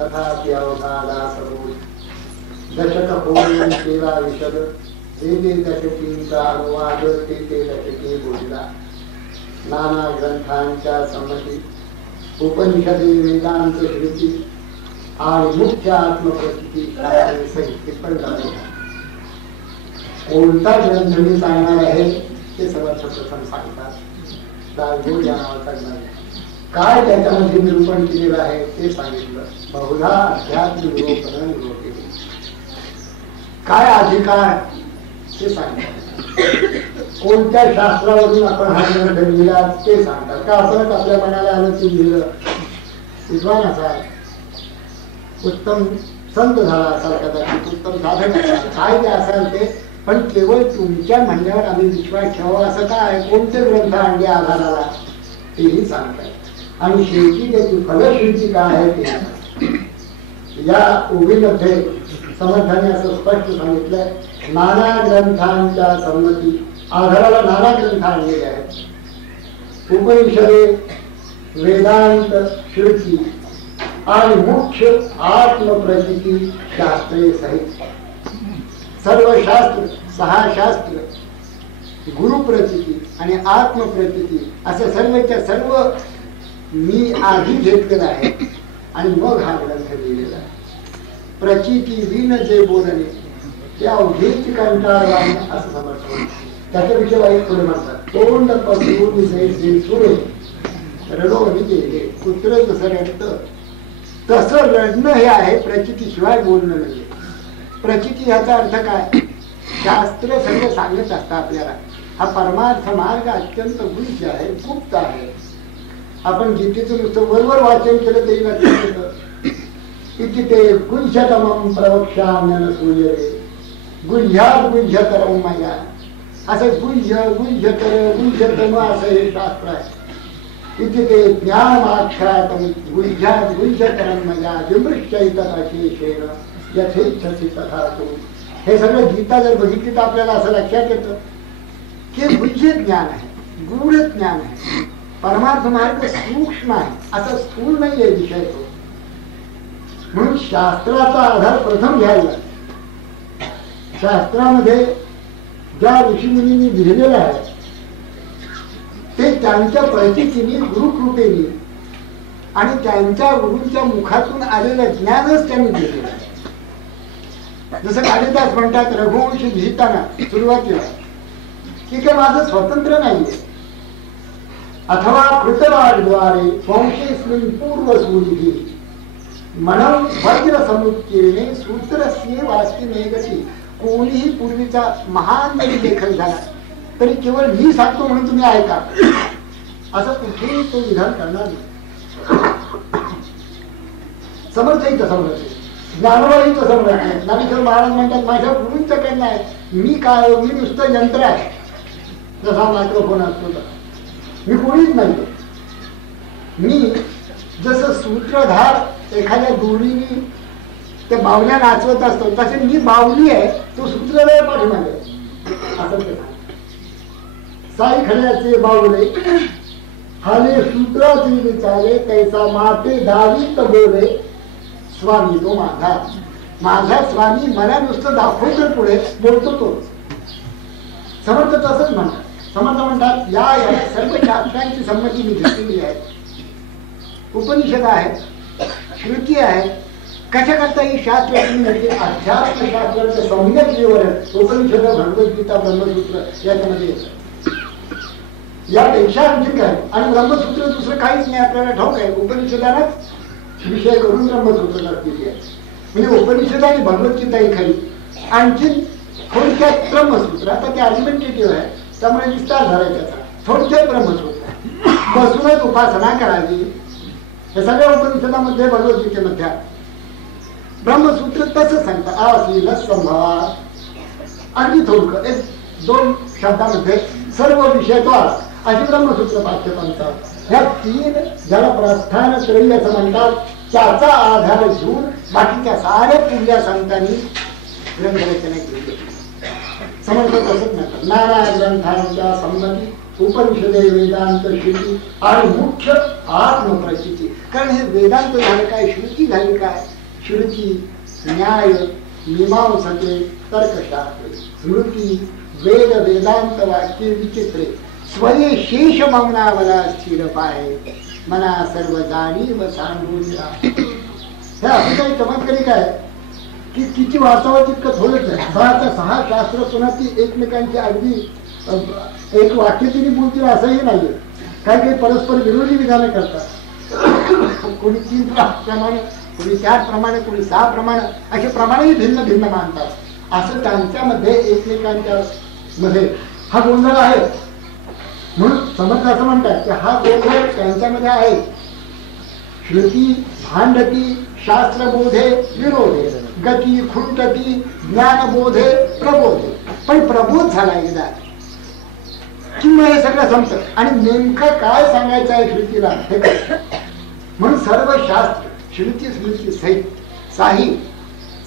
तथापि अवघाला सर्व दशक होऊन केला विशद ते दशकींचा अनुवाद ते दशके बोलला नाना ग्रंथांच्या संमती उपनिषदे वेदांत श्रुती आणि मुख्य आत्मप्रतीची टिप्पण झाले. कोणता ग्रंथ मी सांगणार आहे ते समर्थ प्रथम सांगतात. काय त्याच्यामध्ये निरूपण केलेलं आहे ते सांगितलं. बहुधा अध्यात्म निरूपण निरूपण काय अधिकार ते सांगतात. कोणत्या शास्त्रावरून आपण हा ग्रंथ लिहिला ते सांगतात. का आपणच आपल्या मनाला आलं ते लिहिलं. विद्वान असाल, उत्तम संत झाला असाल, कदाचित उत्तम साधक असाल, काय ते असाल ते, पण केवळ तुमच्या म्हणण्यावर आम्ही विश्वास ठेवावा असं काय? कोणते ग्रंथ आणले आधाराला तेही सांगतात. आणि शेवटी त्याची फलश्रुती काय आहे ते या ओवीमध्ये समर्थाने असं स्पष्ट सांगितलंय. नाना ग्रंथांच्या संमती आधाराला नाना ग्रंथ आणलेले आहेत. उपनिषदे, वेदांत, श्रुती आणि मुख्य आत्मप्रचिती शास्त्रे सहित सर्व शास्त्र, 6 शास्त्र, गुरुप्रचिती आणि आत्मप्रचिती असं सर्वच्या सर्व मी आधी घेतलेलं आहे आणि मग हा ग्रंथ लिहिलेला आहे. प्रचिती विन जे बोलणे ते अवघेच कंटाळवाण असं समजतो. त्याच्याविषयी वाईट पुढे म्हणतात. तोंड पसरून जैसे सुरे रडो गेले कुत्र जसं रडतं तसं रडणं हे आहे. प्रचिती शिवाय बोलणं म्हणजे. प्रचिती ह्याचा अर्थ काय? शास्त्र सर्व सांगत असतं आपल्याला. हा परमार्थ मार्ग अत्यंत गुप्त आहे, गुप्त आहे. आपण गीतेचं नुसतं वरवर वाचन केलं तरी लक्षात येतं की ते गुह्यतमं प्रवक्ष्याम्यन सूयते गुह्यात गुह्यतरं मया. असं गुह्य गुह्यतर गुह्यतम असं हे शास्त्र आहे. इथे ते ज्ञानमाख्यातम गुह्यात गुह्यतरं मया विमृश्यैतशेषेण यथेच्छसि तथा तु. हे सगळं गीता जर बघितली तर आपल्याला असं लक्षात येतं की गुह्य ज्ञान आहे, गूढ ज्ञान आहे. परमार्थ मार्ग सूक्ष्म आहे, असं स्थूल नाही आहे विषय तो. म्हणून शास्त्राचा आधार प्रथम घ्यायला. शास्त्रामध्ये ज्या ऋषीमुनींनी लिहिलेलं आहे ते त्यांच्या प्रचितीने, गुरुकृपेने आणि त्यांच्या गुरूंच्या मुखातून आलेलं ज्ञानच त्यांनी दिलेलं आहे. जसं कालिदास म्हणतात रघुवंश लिहिताना सुरुवातीला की काय माझं स्वतंत्र नाहीये. अथवा कृतवाद्वारे वंशेस्मिन् पूर्वसूरिभिः म्हणून वज्र समुच्चयने सूत्रस्य वास्तिमे गती. कोणीही पूर्वीचा महान जरी लेखन झाला तरी केवळ मी सांगतो म्हणून तुम्ही ऐका असं कुठेही तो विधान करणार नाही. समर्थही तसं म्हणत, ज्ञानोबाही तसं म्हणत नाही. ज्ञानेश्वर महाराज म्हणतात माझ्या गुरूंचं काही नाही, मी काय, मी नुसतं यंत्र आहे. जसा मायक्रोफोन असतो तर मी कोणीच नाही. मी जसं सूत्रधार एखाद्या दोरीने ते बावल्या नाचवत असतो तसे मी बावली आहे, तो सूत्रधार पाठीमागे असं ते साई खड्याचे बावले हाले सूत्राचे विचारे तैसा माते दावीत बोले स्वामी तो माझा. माझा स्वामी मला नुसतं दाखवतो, पुढे बोलतो तोच. समर्थ तसंच म्हणतात. समर्थ म्हणतात या सर्व शास्त्रांची संमती मी घेतलेली आहे. उपनिषद आहे, श्रुती आहे. कशा करता ही शास्त्र म्हणजे अध्यात्म शास्त्राचं सम्यक विवरण उपनिषद, भगवद्गीता, ब्रह्मसूत्र याच्यामध्ये येतं. यापेक्षा आणखी काय? आणि ब्रह्मसूत्र दुसरं काहीच नाही आपल्याला ठाऊक आहे. उपनिषदालाच विषय करून ब्रह्मसूत्र केली आहे. म्हणजे उपनिषद आणि भगवद्गीता ही खरी. आणखी थोडक्यात ब्रह्मसूत्र. आता ते आर्ग्युमेंटेटिव्ह आहे त्यामुळे विस्तार झाला त्याचा. थोडक्यात ब्रह्मसूत्र बसूनच उपासना करावी हे सगळ्या उपनिषदामध्ये, भगवद्गीतेमध्ये. ब्रह्मसूत्र तसं सांगतात आसीन संभवा. अगदी थोडकं 1-2 शब्दामध्ये सर्व विषय तो अशी ब्रह्मसूत्र पाठ्य म्हणतात. ह्या 3 ज्याला प्रस्थान त्रयी असं म्हणतात त्याचा आधार घेऊन बाकीच्या साऱ्या पूर्या संतांनी ग्रंथरचना केली. समर्थ तसंच म्हणतात. नाना ग्रंथांच्या संमती उपनिषदे, वेदांत, श्रुती आणि मुख्य आत्मप्रचिती कारण हे वेदांत झालं काय, श्रुती झाली काय? श्रुती, न्याय, मीमांसके, तर्कशास्त्रे, स्मृती, वेद वेदांत वाक्य विचित्रे, स्वये शेष मौना मला स्थिर पाहे, मना सर्व जाणीव सांगून हे असं काही चमत्कारिक आहे की तिची वाचावं तितकं थोडंच आहे. 6 शास्त्र पुन्हा ती एकमेकांची अगदी एक वाक्य तिने बोलतील असंही नाहीये. काही परस्पर विरोधी विधाने करतात. कोणी 3 प्रमाणे, कोणी 4 प्रमाणे, कोणी 6 प्रमाणे, असे प्रमाणेही भिन्न भिन्न मानतात. असं त्यांच्यामध्ये एकमेकांच्या मध्ये हा गोंधळ आहे. म्हणून समर्थ असं म्हणतात की हा गोंधळ त्यांच्यामध्ये आहे. श्रुती भांडती, शास्त्रबोधे विरोधे, गती खुंटती, ज्ञानबोधे प्रबोधे. पण प्रबोध झाला एकदा किंवा हे सगळं संपतं. आणि नेमकं काय सांगायचं आहे श्रुतीला हे म्हणून सर्व शास्त्र श्रुती स्मृती सहित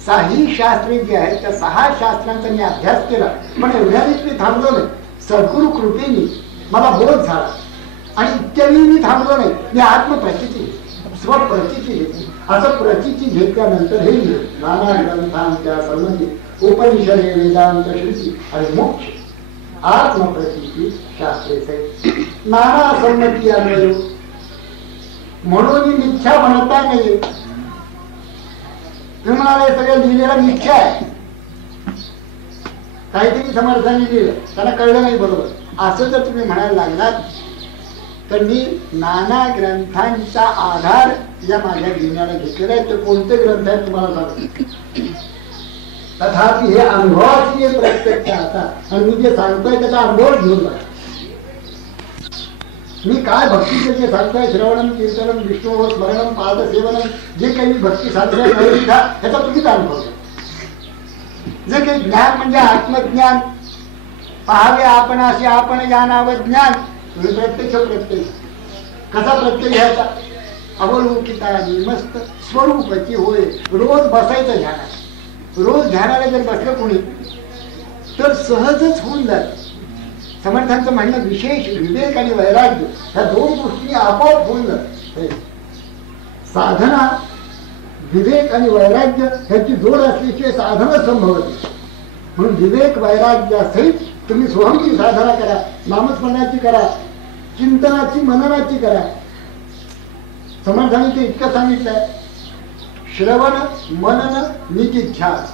साही शास्त्रे जी आहेत त्या 6 शास्त्रांचा मी अभ्यास केला. पण एवढ्यानेच मी थांबलो नाही. सद्गुरु कृपेने मला बोध झाला आणि इत्यादी मी थांबलो नाही. मी आत्मप्रचिती स्वप्रचिती घेतली. असं प्रचिती घेतल्यानंतर हे नाना ग्रंथांच्या संबंधी उपनिषदे वेदांत श्रुती आणि मोक्ष आत्मप्रचिती शास्त्रे नाना संमती अन्वय म्हणून मिथ्या म्हणता नाही. म्हणाले सगळं लिहिलेला मिथ्या आहे. काहीतरी समर्थांनी लिहिलं, त्यांना कळलं नाही बरोबर. असं जर तुम्ही म्हणायला लागलात तर मी नाना ग्रंथांचा आधार या माझ्या लिहिण्याला घेतलेला आहे. ते कोणते ग्रंथ आहेत तुम्हाला सांगतो. तथापि हे अनुभवाची प्रत्यक्ष असतात आणि मी जे सांगतोय त्याचा अनुभव घेऊन बघा. मी काय भक्तीचे जे सांगतोय, श्रवणम कीर्तनम विष्णू स्मरणम पादसेवनम, जे काही मी भक्ती सांगतोय त्याचा तुम्हीच अनुभव घ्या. जे काही ज्ञान म्हणजे आत्मज्ञान, पाहावे आपण असे आपण जाणावं ज्ञान. प्रत्यक्ष कसा प्रत्यय घ्यायचा? अवलोकितानी मस्त स्वरूपाची होय. रोज बसायचं ध्यानात. रोज ध्यानाला जर बसलं कोणी तर सहजच होऊन जात. समर्थांचं म्हणणं विशेष विवेक आणि वैराग्य ह्या 2 गोष्टी आपोआप होऊन जात. साधना विवेक आणि वैराग्य ह्याची जोड असल्याशिवाय साधना संभवत नाही. म्हणून विवेक वैराग्यासहित तुम्ही सोहमची साधना करा, नामस्मरणाची करा, चिंतनाची मननाची करा. समर्थांनी ते इतकं सांगितलंय, श्रवण मनन नितीध्यास,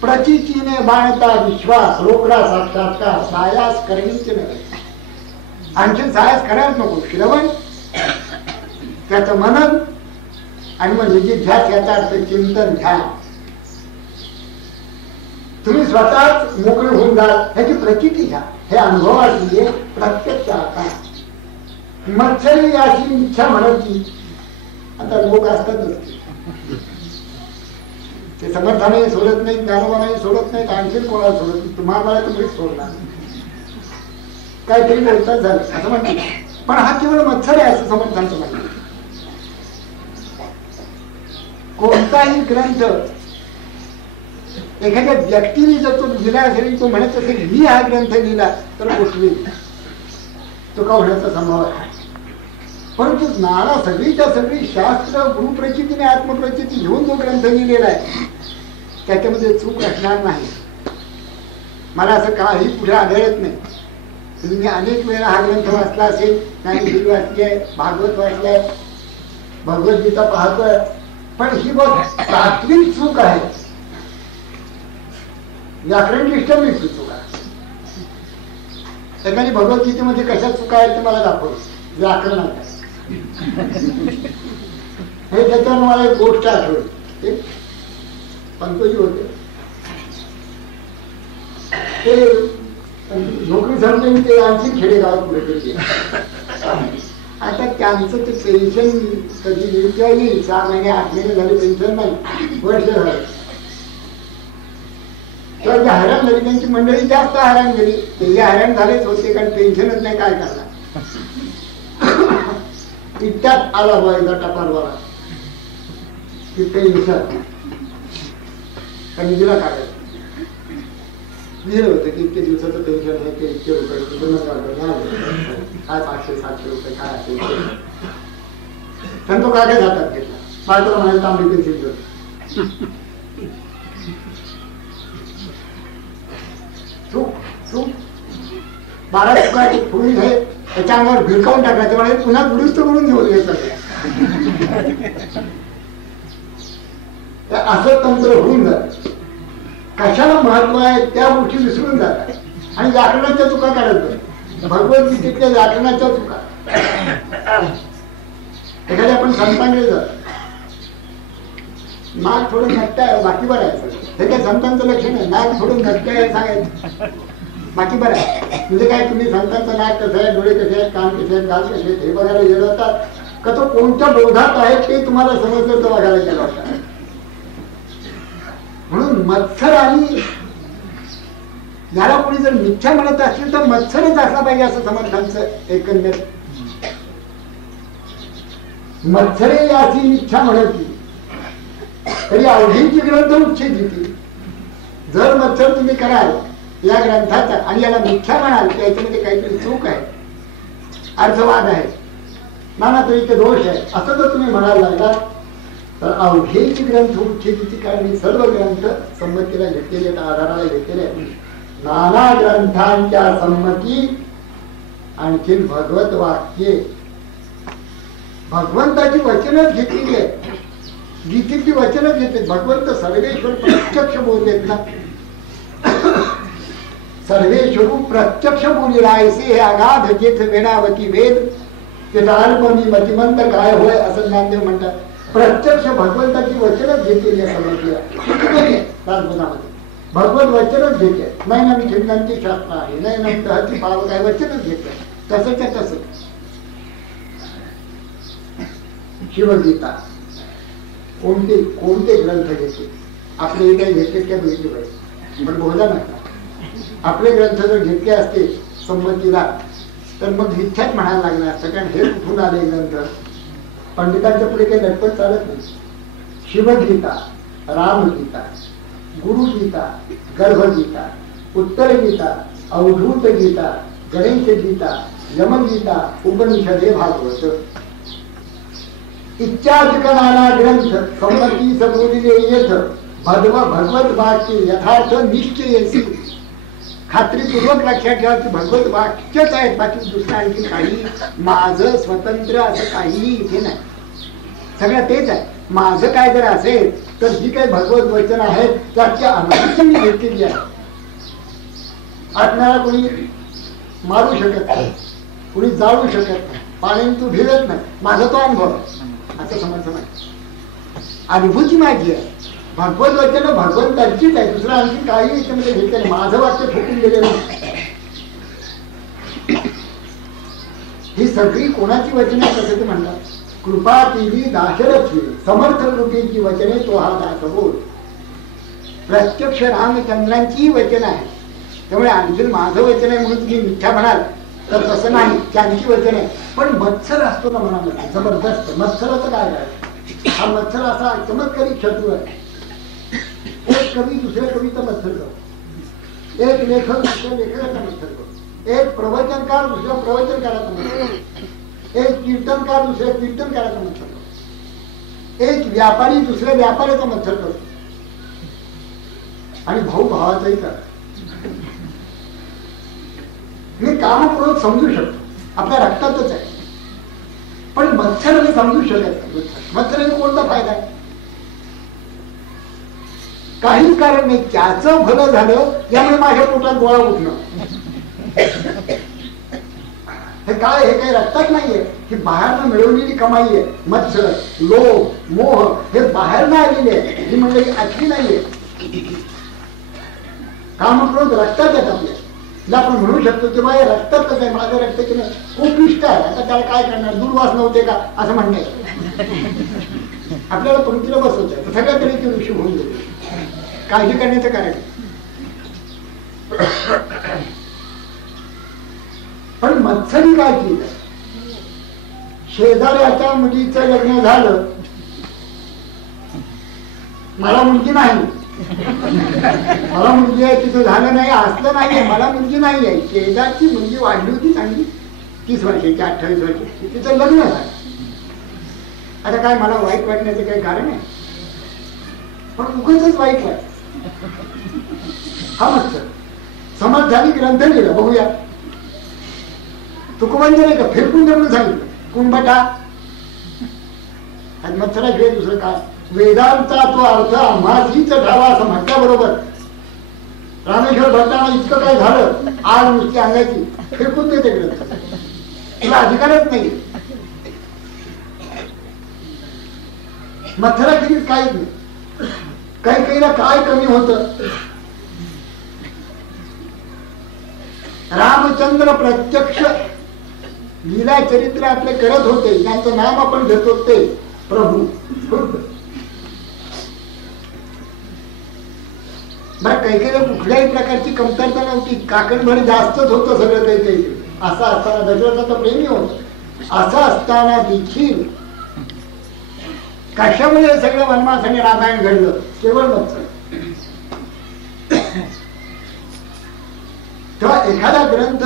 प्रचितीने बाणता विश्वास, रोकडा साक्षात्कार, सायास करणीच नव्हे. आणखीन सायास करायच नको. श्रवण, त्याचं मनन आणि मग नितीध्यास याचा अर्थ चिंतन ध्यान. तुम्ही स्वतःच मोकळे होऊन जाल ह्याची प्रचिती घ्या. हे अनुभवाची प्रत्यक्ष आता. मच्छरी अशी इच्छा म्हणायची. आता लोक असतातच ते समर्थाने सोडत नाही, ज्ञानोबाने सोडत नाही, आणखीन कोणाला सोडत नाही. तुम्हाला तुम्ही सोडणार काहीतरी बोलतात झालं असं म्हणते. पण हा केवळ मच्छर आहे असं समर्थांचं म्हणणं. कोणताही ग्रंथ एखाद्या व्यक्तीने जर तो लिहिला असेल, तो म्हणत असेल मी हा ग्रंथ लिहिला तर गोष्टी तो का होण्याचा संभव आहे. परंतु नाना सगळीच्या सगळी शास्त्र गुरुप्रचितीने आत्मप्रचिती घेऊन जो ग्रंथ लिहिलेला आहे त्याच्यामध्ये चूक असणार नाही. मला असं काही पुढे आढळत नाही. तुम्ही अनेक वेळा हा ग्रंथ वाचला असेल, ज्ञानेश्वरी वाचली आहे, भागवत वाचलाय, भगवद्गीता पाहतोय, पण ही बघ तात्विक चूक आहे. व्याकरण डिस्टर्बिंग चूक आहे. एखादी भगवद्गीतेमध्ये कशा चुका आहेत ते मला दाखवलं. व्याकरणात हे त्याच्यावर मला एक गोष्ट आठवली. पंतोजी होते ते नोकरी झाली, ते आणखी खेडेगावात पुढे गेले. आता त्यांचं ते पेन्शन कधी येईल, 6 महिने 8 महिने झाले पेन्शन नाही, वर्ष झालं. तर हैराण झाली, त्यांची मंडळी जास्त हैराण झाली. ते हैराण झालेच होते कारण पेन्शनच नाही, काय करणार. इतक्यात आला व्हायचा टपालवाला की पेन्शन दिला काढायचं. लिहिलं होतं की इतके दिवसाचं पेन्शन आहे ते इतके रुपये, काय 500-700 रुपये काय असेल. त्यांनी तो कागद हातात घेतला. बायकोला म्हणायला तांबडी पेन्सिल घेऊन चूक चूक 12 चुका फुडून आहे त्याच्या अंगावर भिरकावून टाकायचं म्हणजे पुन्हा दुरुस्त करून घेऊन घ्यायचं. असं तंत्र होऊन जात. कशाला महत्व आहे त्या गोष्टी विसरून जातात आणि व्याकरणाच्या चुका काढत. भगवद्गीतेतल्या व्याकरणाच्या चुका. एखाद्या आपण संतांकडे जातो, नाक थोडं नट्ट आहे बाकी बरं आहे, हे काय संतांचं लक्षण आहे. नाक थोडं नट्ट आहे सांगायचं बाकी बरं आहे. म्हणजे काय तुम्ही संतांचं नाक कसं आहे, डोळे कसे आहेत, कान कसे आहेत, गाल कसे आहेत हे बघायला गेलं होतात का? तो कोणत्या बोधात आहे ते तुम्हाला समजलं तर बघायला गेलं होता. म्हणून मत्सर आणि याला कोणी जर मिथ्या म्हणत असेल तर मत्सरच असला पाहिजे असं समर्थांचं एकंदर. मत्सरे याची मिथ्या म्हणती तरी अवधींची ग्रंथ उच्छेद घेतील. जर मत्सर तुम्ही कराल या ग्रंथाचा आणि याला मिथ्या म्हणाल तर याच्यामध्ये काहीतरी चूक आहे, अर्थवाद आहे, नाना तऱ्हेचे दोष आहे असं जर तुम्ही म्हणायला लागला तर अवघेची ग्रंथ उच्छेदीची कारणी सर्व ग्रंथ संमतीला घेतलेले आधाराला घेतलेले नाना ग्रंथांच्या संमती आणखी भगवत वाक्ये भगवंताची वचनच घेतलेली आहे. गीतेची वचनच घेतले. भगवंत सर्वेश्वर प्रत्यक्ष बोललेत ना. सर्वेश्वर प्रत्यक्ष बोली रायसे हे अगाध जेथ वेणावती वेद ते अल्पमी मतिमंत काय होय असं ज्ञानदेव म्हणतात. प्रत्यक्ष भगवंताची वचनच घेतलेली आहे. राजपदामध्ये भगवत वचनच घेते. नाही ना मी खिंडांची शास्त्र आहे, नाही ना तहाची पाव काय वचनच घेतलं. तसंच्या तसं शिवगीता कोणते कोणते ग्रंथ घेतले आपले काही घेतले त्या भेटले पाहिजे. पण बोला नका आपले ग्रंथ जर घेतले असते संमतीला तर मग मिथ्याच म्हणायला लागलं असतं. कारण हे कुठून आले ग्रंथ? पंडितांच्या पुढे काही लटपट चालत नाही. शिवगीता, रामगीता, गुरुगीता, गर्भगीता, उत्तर गीता, अवधूत गीता, गणेश गीता, यमगीता, उपनिषदे भागवत इत्यादी नाना ग्रंथ संमती सबोधिले येथ भगवत वाक्य यथार्थ निश्चय खात्रीपूर्वक लक्षात ठेवा की भगवत वाक्यच आहेत, बाकी दुसरं आणखी काही माझं स्वतंत्र असं काही इथे नाही. सगळं तेच आहे. माझं काय जर असेल तर जी काही भगवत वचन आहेत त्याच्या अनुभूती मी घेतलेली आहे. आपल्याला कोणी मारू शकत नाही, कोणी जाळू शकत नाही, पाण्याने तू भिजत नाही. माझा तो अनुभव असं समजलं नाही. अनुभूती माझी आहे. भगवत वचन भगवंतांचीच आहे, दुसरं आणखी काही याच्यामध्ये घेतलं. माझं वाक्य फेकून गेलेलं ही सगळी कोणाची वचने कसं ते म्हणतात? कृपा केली दाशरथी समर्थ कृपेची वचने तो हा दास बोल. प्रत्यक्ष रामचंद्रांची वचन आहे. त्यामुळे आणखी माझं वचन आहे म्हणून तुम्ही मिथ्या म्हणाल तर तसं नाही, त्यांची वचन आहे. पण मत्सर असतो ना मनामध्ये जबरदस्त. मत्सराचं काय आहे? हा मत्सर असा चमत्कारी शत्रू आहे. एक कवी दुसऱ्या कवीचा मत्सर करतो, एक लेखक दुसऱ्या लेखकाचा मत्सर करतो, एक प्रवचनकार दुसऱ्या प्रवचनकाराचा मत्सर करतो, एक कीर्तनकार दुसऱ्या कीर्तनकाराचा मत्सर करतो, एक व्यापारी दुसऱ्या व्यापाऱ्याचा मत्सर करतो आणि भाऊ भावाचाही करतो. मी कामपूर्वक समजू शकतो, आपल्या रक्तातच आहे. पण मत्सर मी समजू शकत नाही. मत्सराने कोणता फायदा आहे? काही कारण नाही. त्याचं भलं झालं यामुळे माझ्या पोटात गोळा उठणं हे काय? हे काही रक्तात नाहीये, ही बाहेरनं मिळवलेली कमाई आहे. मत्सर, लोभ, मोह हे बाहेरनं आलेले आहे. ही म्हणजे आतली नाहीये. कामक्रोध रक्तात आहेत आपल्या. आपण म्हणू शकतो की माझ्या रक्तातच आहे, माझं रक्त की नाही खूप इष्ट आहे, आता त्याला काय करणार, दुर्वास नव्हते का असं म्हणणे आपल्याला पंक्तीला बसवत आहे. सगळ्या तऱ्हेचे ऋषी होऊन गेले. काळजी करण्याचं कारण पण मत्सरी काय केलं? शेजाऱ्याच्या मुलीचं लग्न झालं, मला मुलगी नाही, मला मुलगी आहे तिथं झालं नाही असलं नाहीये, मला मुलगी नाही आहे. शेजारची मुलगी वाढली होती चांगली 30 वर्षाची 28 वर्षाची, तिचं लग्न झालं. आता काय मला वाईट वाटण्याचं काही कारण आहे? पण उगाचच वाईट वाट. हा मत्सर समर्थानी ग्रंथ लिहिला, बघूया. तुकोबांचं नाही का फिरकून म्हणून सांगितलं, कुंभटा आणि मत्सराशिवाय दुसरं काय? वेदांचा तो अर्थ आम्हासीच ठावा असं म्हटल्याबरोबर रामेश्वर भट्टांना इतकं काय झालं, आज नुसती अंगाची फिरकून देते ग्रंथ. तुला अधिकारच नाही. मथुरा किरीत काहीच नाही. काही काहीला काय कमी होत. रामचंद्र प्रत्यक्ष लीला चरित्र आपले करत होते, त्यांचं नाम आपण घेत होते प्रभू. बरं काही काही कुठल्याही प्रकारची कमतरता नव्हती, काकणभर जास्तच होतं सगळं काही काही. असं असताना दशरथाचं प्रेमी होत, असं असताना देखील कशामुळे सगळं वनवास आणि रामायण घडलं? केवळ मत्सर. तेव्हा एखादा ग्रंथ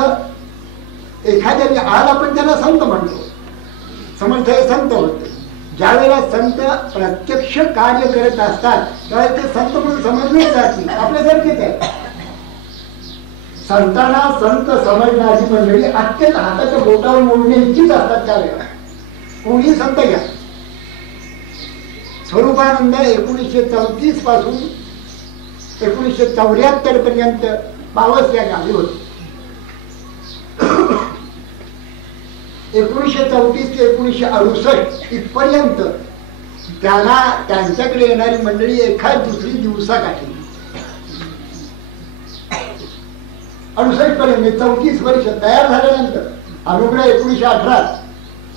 एखाद्याने, आज आपण त्याला संत म्हणतो, समर्थ हे संत होते. ज्या वेळेला संत प्रत्यक्ष कार्य करत असतात त्यावेळेस ते संत म्हणून समजलेच जात नाही, आपल्यासारखेच आहे. संतांना संत समजणारी मंडळी अत्यंत हाताच्या बोटावर मोडणे इच्छित असतात त्यावेळेला. कोणी संत घ्या. स्वरूपानंद 1934 पासून 1974 पर्यंत पावस या गावी होते. 1934 ते 1968 इथपर्यंत त्यांना त्यांच्याकडे येणारी मंडळी एखाद दुसरी दिवसाकाठी. 68 पर्यंत 34 वर्ष तयार झाल्यानंतर अनुग्रह 1918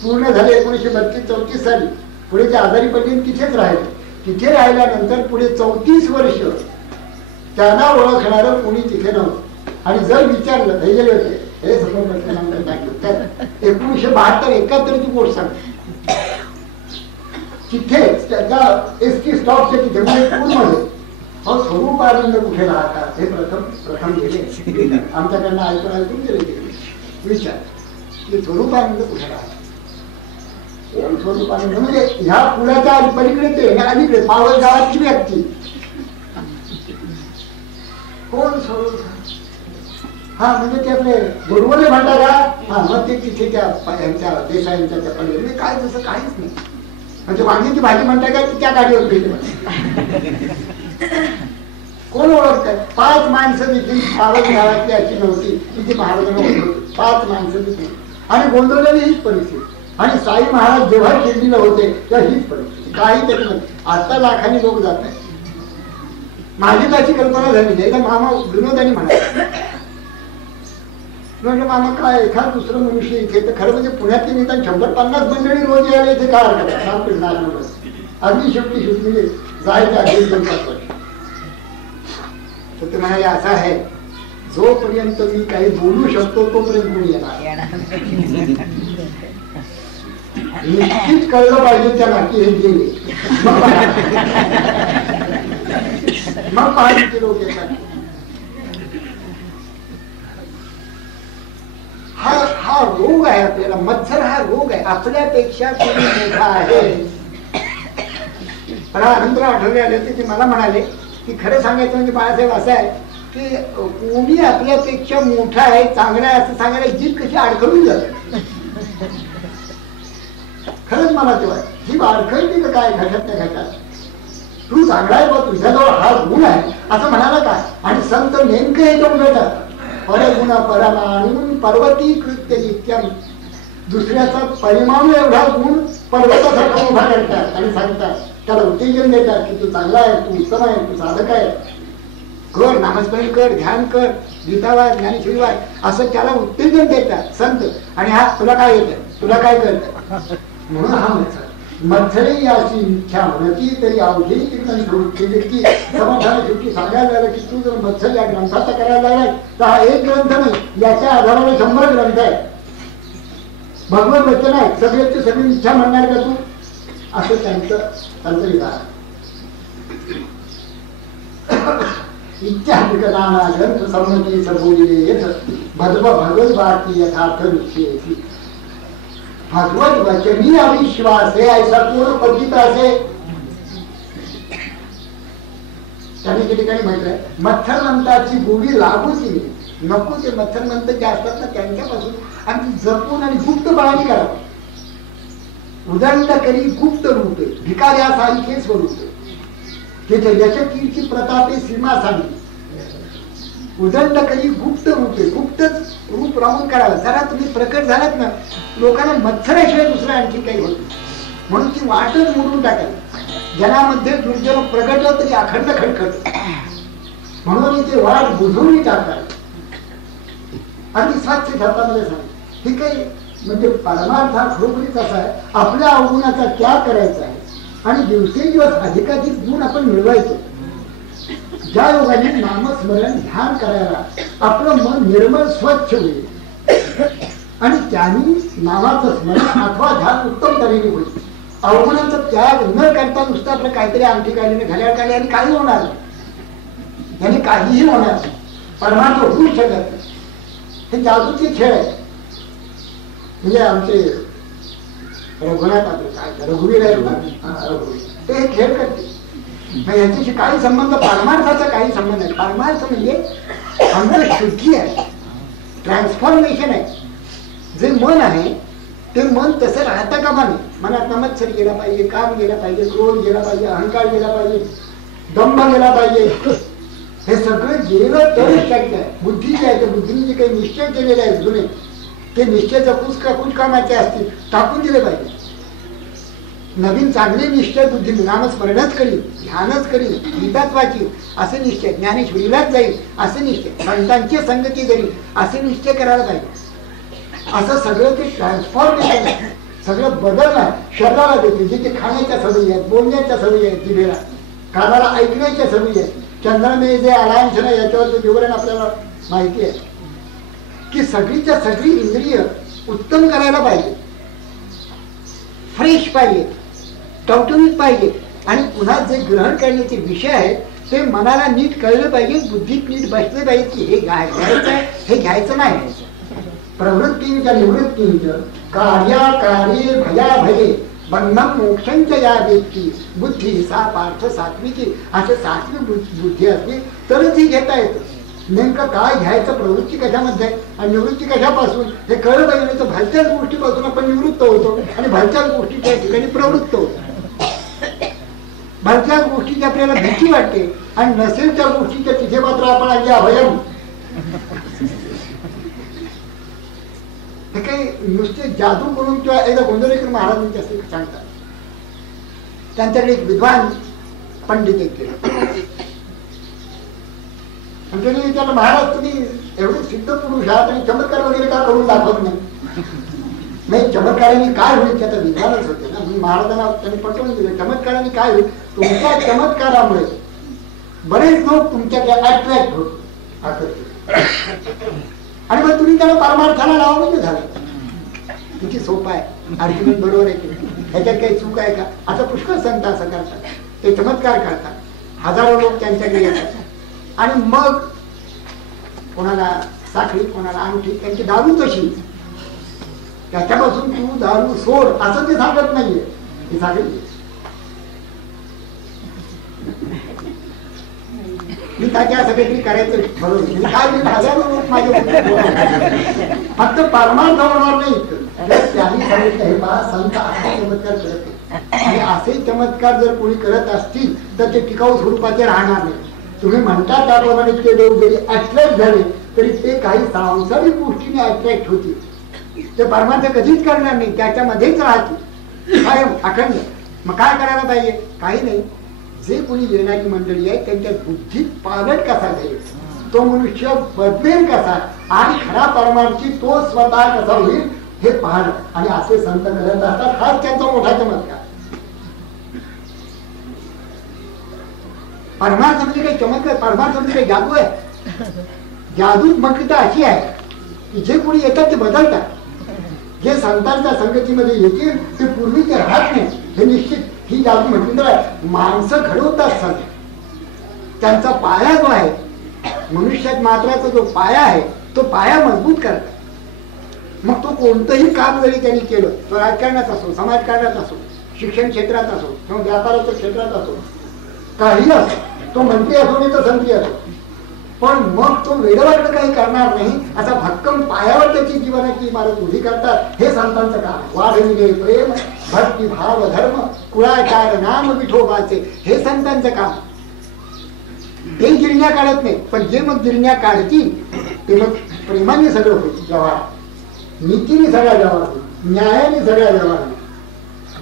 पूर्ण झाले. 1932-34 साली पुढे ते आजारी पडले, तिथेच राहिले. तिथे राहिल्यानंतर पुढे 34 वर्ष त्यांना ओळखणारं कोणी तिथे नव्हतं. आणि जर विचारलं हे गेले होते हे समोर तर 1972-71 ची गोष्ट सांगते. तिथेच त्याच्या एसटी स्टॉपच्या तिथे म्हणजे पूरमध्ये स्वरूपानंद कुठे राहतात हे प्रथम गेले. आमच्याकडनं ऐकून गेले. विचार की स्वरूपानंद कुठे राहतात. स्वरूपानंद म्हणजे ह्या पुलाच्या पलीकडे ते अलीकडे पावस गावाची व्यक्ती. कोण स्वरूप? हा म्हणजे ते आपले गुरुवले म्हणतात का? हा मग ते तिथे त्या देसाईंच्या त्या पलीकडे काय तसं काहीच नाही. म्हणजे वांग्याची भाजी म्हणताय का त्या गाडीवर गेली. कोण ओळखतात? 5 माणसं देखील पावस गावातली अशी नव्हती तिथे महाराजांना ओळखत. 5 माणसं देखील. आणि गोंधळलेली हीच परिस्थिती. आणि साई महाराज जेव्हा शिर्डीला होते तेव्हा हीच परिस्थिती. काही त्याच्यामध्ये आता लाखांनी लोक जात नाही. माझी त्याची कल्पना झाली नाही. तर मामा विनोदानी म्हणाले, म्हणजे मामा काय एखाद दुसरं मनुष्य इथे तर खरं म्हणजे पुण्यातली निदान 100-50 मंडळी रोज यायला इथे काय हरकत आहे. अगदी शेवटी म्हणजे जायचं अगदी 2-5 वर्ष. तर ते म्हणाले असं आहे, जोपर्यंत मी काही बोलू शकतो तोपर्यंत कोणी येणार. निश्चित कळलं पाहिजे त्याला की हे गेले मग 5 लोक येतात. हा रोग आहे आपल्याला. मत्सर हा रोग आहे. आपल्यापेक्षा कोणी मोठा आहे. मला अनंतर आठवले आले होते, ते मला म्हणाले की खरं सांगायचं म्हणजे बाळासाहेब असं आहे की कोणी आपल्यापेक्षा मोठा आहे, चांगला आहे असं सांगायला जीभ कशी अडखळून जाते. खरंच मला तेव्हा ही अडखळली का काय घटत घटात. तू चांगला आहे बा, तुझ्याजवळ हा गुण आहे असं म्हणाला काय. आणि संत नेमकं हे तो मिळतात परगुण परमाणून पर्वती कृत्य नित्यम. दुसऱ्याचा परिमाण एवढा गुण पर्वतासारखा उभा करतात आणि सांगतात, त्याला उत्तेजन देतात की तू चांगला आहे, तू उत्तम आहे, तू साधक आहे, कर नामस्मरण कर, ध्यान कर, गीतावाद ज्ञानेश्वरी वाद, असं त्याला उत्तेजन देतात संत. आणि हा तुला काय येतं, तुला काय करत. म्हणून हा मत्सर. मत्सरे याची इच्छा म्हणती तरी अवघी व्यक्ती समाधान शेवटी सांगायला लागलं की तू जर मत्सर या ग्रंथाचा करायला लागलाय तर हा एक ग्रंथ नाही, याच्या आधाराने 100 ग्रंथ आहे. भगवत वचन आहे, सगळ्याची सगळी इच्छा म्हणणार का तू, असं त्यांचं विधान. इच्छा विकताना ग्रंथ संमती सबोलिले भगवत बाकी यथार्थ निश्चय. भगवत वचनी अविश्वास है ऐसा पूर्ण पतित असे. त्यांनी किती ठिकाणी म्हटलंय मत्थरमंताची गोवी लागूची नको. ते मत्थरमंत जे असतात ना त्यांच्यापासून आणि जपून आणि गुप्त बाळाने करावं. उदंड करी गुप्त रूपे भिकाऱ्यासारखे स्वरूप तिथे यशकीर्ती प्रतापे सीमा सांगली. उदंड करी गुप्त रूपे गुप्तच रूप राहून करावं. जरा तुम्ही प्रकट झालात ना लोकांना मत्सराशिवाय दुसरं आणखी काही होत म्हणून ती वाटच मोडून टाकावी. जनामध्ये दुर्जन प्रगट तरी अखंड खटखट म्हणून ते वाट बुजवून टाकावी. अगदी स्वच्छ शब्दामध्ये सांग हे काही म्हणजे परमार्थ हा खरोखरीच असा आहे आपल्या अवगुणाचा त्याग करायचा आहे आणि दिवसेंदिवस अधिकाधिक गुण आपण मिळवायचो. ज्या योगाने नामस्मरण ध्यान करायला आपलं मन निर्मळ स्वच्छ होईल आणि त्यांनी नामाचं स्मरण अथवा ध्यान उत्तम तऱ्हेने होईल. अवगुणाचा त्याग न करता नुसतं आपलं काहीतरी अंगठी काढीने घड्याळ काढले आणि काही होणार नाही. यांनी काहीही होणार नाही. परमार्थ होऊ शकत नाही. हे जादूचे खेळ आहे. म्हणजे आमचे रघुनाथ आपले काय रघुवीर आहेत ना रघुवीर ते खेळ करते. यांच्याशी काही संबंध परमार्थाचा काही संबंध नाही. परमार्थ म्हणजे आमचं शुद्धी आहे ट्रान्सफॉर्मेशन आहे. जे मन आहे ते मन तसं राहता कामा नये. मनात मत्सर गेला पाहिजे काम गेला पाहिजे क्रोध गेला पाहिजे अहंकार गेला पाहिजे दंभ गेला पाहिजे. हे सगळं गेलं तरच शक्य आहे. बुद्धी जी आहे त्या बुद्धीने जे काही निश्चय केलेले आहेत जुने ते निश्चयचा कुचकामाचे असतील टाकून दिले पाहिजे. नवीन चांगले निश्चय बुद्धीने नामस्मरणच करील ध्यानच करील गीताच वाचील असे निश्चय ज्ञानेश्वरीलाच जाईल असे निश्चय संतांची संगती करील असे निश्चय करायला पाहिजे. असं सगळं ते ट्रान्सफॉर्मेशन आहे. सगळं बदल आहे. शरीराला देते जिथे खाण्याच्या सवयी आहेत बोलण्याच्या सवयी आहेत जिभेला कानाला ऐकण्याच्या सवयी आहेत. चंद्रमे जे अलायन्स आहे याच्यावरचं विवरण आपल्याला माहिती आहे की सगळीच्या सगळी इंद्रिय उत्तम करायला पाहिजे फ्रेश पाहिजे टवटवीत पाहिजे आणि पुन्हा जे ग्रहण करण्याचे विषय आहेत ते मनाला नीट कळलं पाहिजे बुद्धीत नीट बसले पाहिजे की हे घ्यायचं आहे हे घ्यायचं नाही. प्रवृत्तींच्या निवृत्तींच्या कार्याकार्ये भयाभये बंधम मोक्षंच या व्यक्ती बुद्धी सा पार्थ सात्विकी असे सात्विक बुद्धी असली तरच ही घेता येतं. नेमकं काय घ्यायचं प्रवृत्ती कशामध्ये आणि निवृत्ती कशापासून हे कळलं पाहिजे. तर भलत्याच गोष्टीपासून आपण निवृत्त होतो आणि भलत्याच गोष्टी त्या ठिकाणी प्रवृत्त होतो. भलत्याच गोष्टीची आपल्याला भीती वाटते आणि नसेल त्या गोष्टीच्या तिथे मात्र आपण आली अभयम. हे काही नुसते जादू करून किंवा एकदा गोंधळेकर महाराजांचे असे सांगतात. त्यांच्याकडे एक विद्वान पंडित एक केला आणि त्यांनी विचारलं महाराज तुम्ही एवढे सिद्ध पुरुष आहात आणि चमत्कार वगैरे का करून दाखवत नाही. चमत्काराने काय होईल त्याचा विद्वानच होते ना. महाराजांना त्यांनी पटवून दिलं चमत्काराने काय होईल तुमच्या चमत्कारामुळे बरेच लोक तुमच्याकडे अट्रॅक्ट होत आणि मग तुम्ही त्याला परमार्थाला लावा म्हणजे झालं. किती सोपं आहे आर्ग्युमेंट बरोबर आहे की ह्याच्यात काही चूक आहे का. आता पुष्कळ संत असं करतात ते चमत्कार करतात हजारो लोक त्यांच्याकडे येतात आणि मग कोणाला साखळी कोणाला अंगठी त्यांची दारू कशी त्याच्यापासून तू दारू सोड असं ते सांगत नाहीये. ते सांगितले मी त्याच्या असं काहीतरी करायचं बरोबर काय हजारो लोक माझे फक्त परमार्थ होणार नाही. त्यांनी सांगितलं हे पहा संत असा चमत्कार करत आणि असे चमत्कार जर कोणी करत असतील तर ते टिकाऊ स्वरूपाचे राहणार नाही. तुम्ही म्हणता त्याप्रमाणे ते लोक जरी अट्रॅक्ट झाले तरी ते काही सांसारिक गोष्टीने अट्रॅक्ट होतील. ते परमार्थ कधीच करणार नाही त्याच्यामध्येच राहतील कायम अखंड. मग काय करायला पाहिजे काही नाही. जे कोणी येणारी मंडळी आहे त्यांच्या बुद्धीत पालट कसा जाईल तो मनुष्य बदलेल कसा आणि खरा परमार्थी तो स्वतः कसा होईल हे पाहणं आणि असे संत करत असतात. हाच त्यांचा मोठा चमत्कार. परमार्थ म्हणजे काही चमत्कार परमार्थ म्हणजे काही जादू आहे. जादू मग अशी आहे की जे कोणी येतात ते बदलतात. जे संतांच्या संगतीमध्ये येतील ते पूर्वीचे राहत नाही हे निश्चित. ही जादू म्हटली तर माणसं घडवतात संत. त्यांचा पाया जो आहे मनुष्यात मात्राचा जो पाया आहे तो पाया मजबूत करतात. मग तो कोणतंही काम जरी त्यांनी केलं, तो राजकारणात असो, समाजकारणात असो, शिक्षण क्षेत्रात असो किंवा व्यापाराच्या क्षेत्रात असो, काही असो, तो मंत्री असो नाही तर संत्री असो, पण मग तो वेडवाकडे काही करणार नाही असा भक्कम पायावर त्याची जीवनाची इमारत उभी करतात. हे संतांचं काम. वाढविले प्रेम भक्ती भाव धर्म कुळाचार नाम विठोबाचे, हे संतांचं काम. ते गिरण्या काढत नाही, पण जे मग गिरण्या काढतील ते मग प्रेमाने सगळं होईल. व्यवहार नीतीने सगळा व्यवहार होईल, न्यायाने सगळा व्यवहार होईल,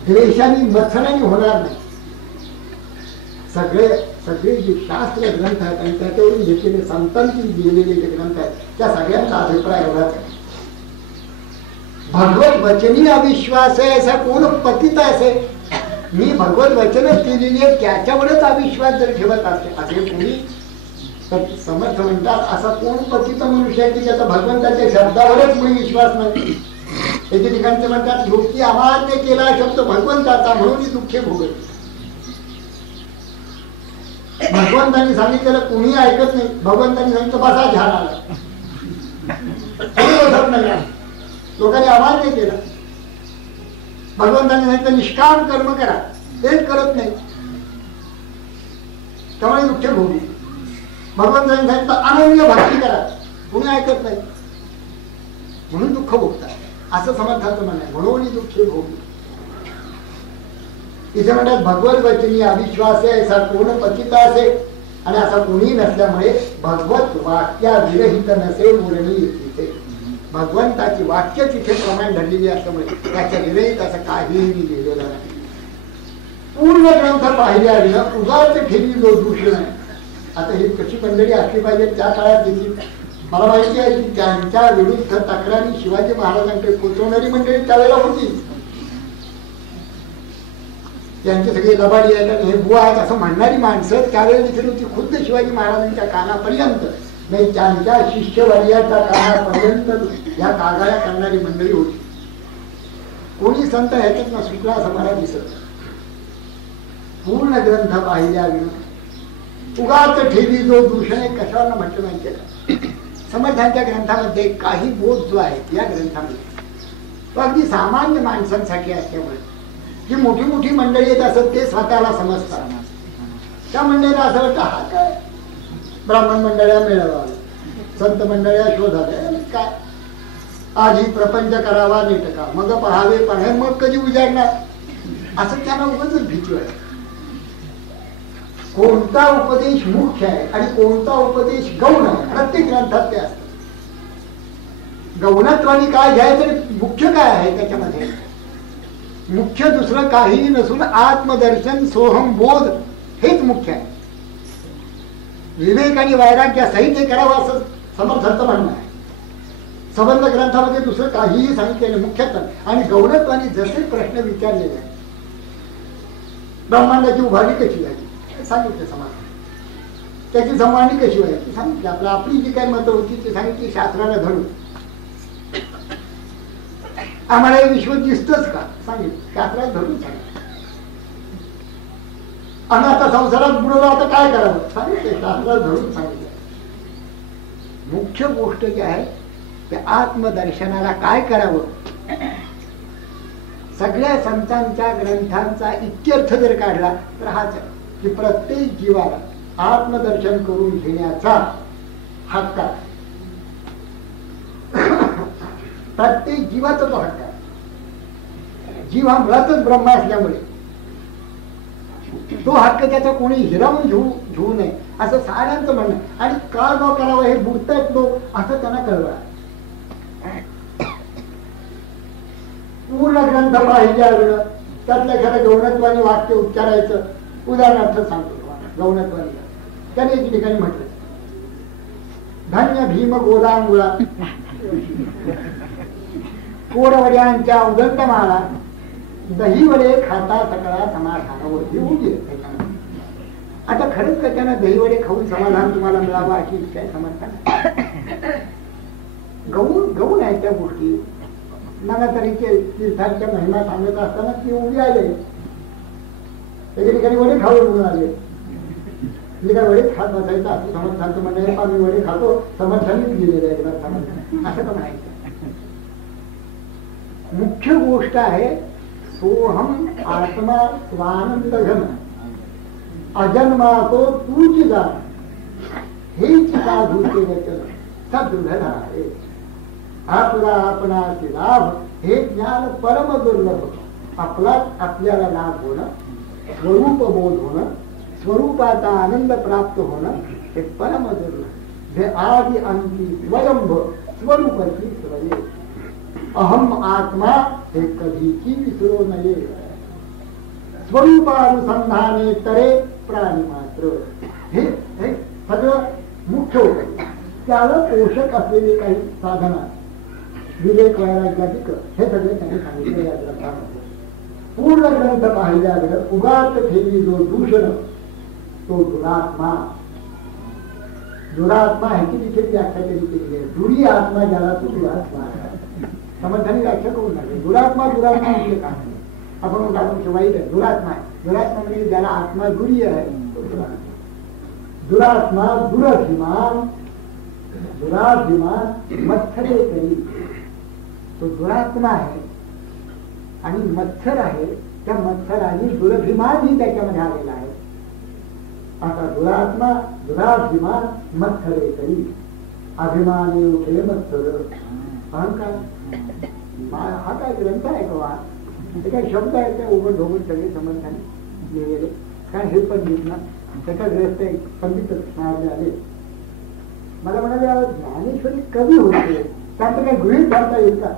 द्वेषाने मत्सराने होणार नाही. सगळे जे शास्त्र ग्रंथ आहेत आणि त्याच्यावरून घेतलेले संतांनी लिहिलेले जे ग्रंथ आहेत त्या सगळ्यांचा अभिप्राय एवढाच आहे. भगवत वचनी अविश्वास आहे असा कोण पतित असे, मी भगवत वचनच केलेली आहे त्याच्यावरच अविश्वास जर ठेवत असते असे कोणी, तर समर्थ म्हणतात असा कोण पतित मनुष्य आहे की ज्याचा भगवंताच्या शब्दावरच मुळी विश्वास नाही. एके ठिकाणचे म्हणतात योगी अमान्य केला शब्द भगवंताचा म्हणून दुःखे भोगत. भगवंतांनी सांगितलेलं कोणी ऐकत नाही. भगवंतांनी सांगितलं बसा ध्यानाला, लोकांनी अमान्य केलं. भगवंतांनी सांगितलं निष्काम कर्म करा, तेच करत नाही त्यामुळे दुःख भोगी. भगवंतांनी सांगितलं अनन्य भक्ती करा, कोणी ऐकत नाही म्हणून दुःख भोगतात, असं समर्थाचं म्हणणं आहे. म्हणून दुःख भोगी. इथे म्हणतात भगवत वचनी अविश्वास आहे असा कोण पतित असे, आणि असा कोणी नसल्यामुळे भगवत वाक्या विरहित नसे मुरणी तिथे. भगवंताची वाक्य तिथे प्रमाण धरलेली असल्यामुळे त्याच्या विरहित असं काहीही लिहिलेलं नाही. पूर्ण ग्रंथ पाहिल्या विना उगाच ठेवी जो दूषण आहे. आता ही कशी मंडळी असली पाहिजे त्या काळात देखील मला माहिती आहे की त्यांच्या विरुद्ध तक्रारी शिवाजी महाराजांकडे पोचवणारी मंडळी त्यावेळेला होती. त्यांची सगळी लबाडी आहेत आणि हे बुवा आहेत असं म्हणणारी माणसं त्यावेळेला देखील होती. खुद्द शिवाजी महाराजांच्या कानापर्यंत नाही त्यांच्या शिष्यवर्याच्या कानापर्यंत या कागाळ्या करणारी मंडळी होती. कोणी संत ह्याच्यात ना सुटला असं मला दिसत. पूर्ण ग्रंथ पाहिल्या विना उगाच ठेवी जो दूषण आहे कशावर म्हटलं माहितीये का, समर्थांच्या ग्रंथामध्ये काही बोध जो आहे या ग्रंथामध्ये तो अगदी सामान्य माणसांसाठी असल्यामुळे जी मोठी मोठी मंडळी येत असत ते स्वतःला समजतात. त्या मंडळीला असं वाटतं हा काय ब्राह्मण मंडळ्या मिळावा, संत मंडळ्या शोधाव्या, काय आधी प्रपंच करावा नेटका मग पहावे पण मग कधी उजाडणार, असं त्यांना उगाच भीती वाटते. कोणता उपदेश मुख्य आहे आणि कोणता उपदेश गौण आहे प्रत्येक ग्रंथात ते असतात. गौणत्वाने काय घ्यायचं, मुख्य काय आहे त्याच्यामध्ये, मुख्य दुसरं काहीही नसून आत्मदर्शन सोहम बोध हेच मुख्य आहे. विवेक आणि वैराग्य सहित हे करावं असं समर्थांचं म्हणणं आहे. संबंध ग्रंथामध्ये दुसरं काहीही सांगितलेलं मुख्यतः आणि गौणत्वाने जसे प्रश्न विचारलेले आहेत. ब्रह्मांडाची उभारणी कशी व्हायची सांगितलं, समाज त्याची संवाणी कशी व्हायची सांगितली. आपली जी काही मतं होती ती सांगितली शास्त्राला धरून. आम्हाला हे विश्व दिसतच का सांगितलं, शास्त्राला धरून सांगितलं. आम्ही आता संसारात बुडवलो आता काय करावं सांगितलं, शास्त्राला धरून सांगितलं. मुख्य गोष्ट जी आहे त्या आत्मदर्शनाला काय करावं, सगळ्या संतांच्या ग्रंथांचा इत्यर्थ जर काढला तर हाच आहे की प्रत्येक जीवाला आत्मदर्शन करून घेण्याचा हक्क आहे. प्रत्येक जीवाचा तो हक्क आहे. जीव हा मुळातच ब्रह्म असल्यामुळे तो हक्क त्याचा कोणी हिरावून घेऊ नये असं साऱ्यांचं म्हणणं. आणि का न करावं हे बुडतायत लोक असं त्यांना कळवं. पूर्ण ग्रंथ पाहिजे त्यातल्या एखाद्या गौणत्वाने वाक्य उच्चारायचं. उदाहरणार्थ सांगतो तुम्हाला गौणत्वाने. त्याने एके ठिकाणी म्हटलं धन्य भीम गोदांगुळा कोरवर्यांच्या उदंत माळा दही वडे खाता सगळा समाधानावरती उभी. आता खरंच का त्यांना दही वडे खाऊन समाधान तुम्हाला मिळावं अशी इच्छा आहे समजता. गौण आहे त्या गोष्टी. नाना तऱ्हेचे तीर्थांच्या महिमा सांगत असताना ती उभी आले. एके ठिकाणी वडे खाऊ म्हणून आले. काय वडे खात बसायचं असं समर्थांचं म्हणणं आहे. आम्ही वडे खातो समर्थांनीच गेलेलं आहे असं तर म्हणायचं. मुख्य गोष्ट आहे सोहम आत्मा स्वानंद घन अजन्मा तो तूच जाण हेच साधूचे वचन सदृढ आहे. आपला आपणाचे लाभ हे ज्ञान परम दुर्लभ. आपलाच आपल्याला लाभ होणं, स्वरूप बोध होणं, स्वरूपाचा आनंद प्राप्त होणं हे परम दुर्लभ. हे आदि अंती स्वयंभ स्वरूपाची स्वये. अहम आत्मा हे कधीची विसरू नये. स्वरूपानुसंधाने तरे प्राणी मात्र. हे सगळं मुख्य होत. त्याला पोषक असलेले काही साधना विवेक वैराग्याधिक हे सगळे त्यांनी सांगितले या ग्रंथामध्ये. पूर्ण ग्रंथ पाहिल्या गेलं उगाच ठेवी जो दूषण तो दुरात्मा. दुरात्मा ह्याची तिथे व्याख्या केली आहे. दुरी आत्मा ज्याला तो दुरात्मा आहे. समर्थांनी व्याख्या करून लागली. दुरात्मा दुरात्मा म्हणजे काय आपण उदाहरण वाईट आहे. दुरात्मा आहे. दुरात्मा म्हणजे ज्याला आत्मा दुरी आहे तो दुरात्मा. दुरात्मा दुराभिमान. दुराभिमान मत्सरे करी तो दुरात्मा आहे. आणि मत्सर आहे. त्या मत्सराने दुरभिमानही त्याच्यामध्ये आलेला आहे. आता दुरात्मा दुराभिमान मत्सरे करी. अभिमाने उठे मत्सर. अहंकार हा काय ग्रंथ आहे का? ते काही शब्द आहेत त्या उघड ढोबळ सगळे समर्थाने लिहिलेले. काय हे पंडित ना त्याचा ग्रस्त पंडित आले. मला म्हणाले ज्ञानेश्वरी कधी होते त्याचं काही गृहीत धरता येईल का?